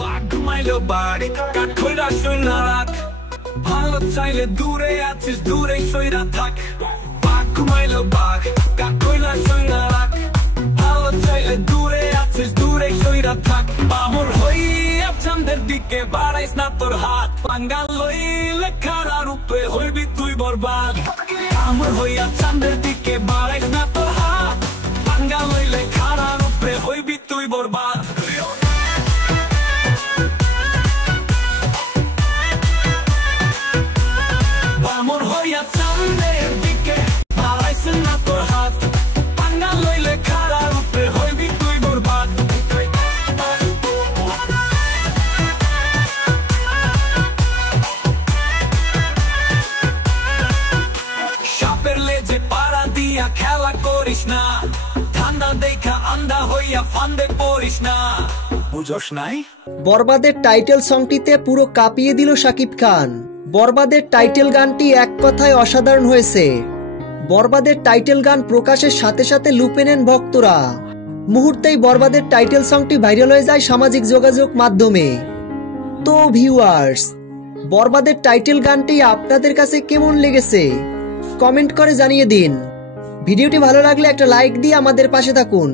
বাঘ ঘুমাইলো বাড়ি কাঠ খইরা সইনা রাখ ভালো চাইলে দূরে আছিস দূরে সইরা থাক বাঘ ঘুমাইলো বাঘ কাঠ খইরা সইনা রাখ ভালো চাইলে দূরে আছিস দূরে সইরা থাক বামর হইয়া চাঁদের দিকে বাড়াইস না তোর হাত পাঙ্গা লইলে খাড়া রূপে হইবি তুই বরবাদ বামর হইয়া চাঁদের দিকে বাড়াইস না তোর হাত পাঙ্গা লইলে খাড়া রূপে হইবি তুই বরবাদ বামর হইয়া চাঁদের দিকে বাড়াইস না তোর হাত পাঙ্গা লইলে খাড়া রূপে হইবি তুই বরবাদ সাপের লেজে পাড়া দিয়া খেলা করিস না ঠান্ডা দেখা আন্দা হইয়া ফান্দে পড়িস না বুঝোস নাই। বরবাদের টাইটেল সংটিতে পুরো কাঁপিয়ে দিল শাকিব খান। বরবাদের টাইটেল গানটি এক কথায় অসাধারণ হয়েছে। বরবাদের টাইটেল গান প্রকাশের সাথে সাথে লুপে নেন ভক্তরা। মুহূর্তেই বরবাদের টাইটেল সংটি ভাইরাল হয়ে যায় সামাজিক যোগাযোগ মাধ্যমে। তো ভিউয়ার্স, বরবাদের টাইটেল গানটি আপনাদের কাছে কেমন লেগেছে কমেন্ট করে জানিয়ে দিন। ভিডিওটি ভালো লাগলে একটা লাইক দিয়ে আমাদের পাশে থাকুন।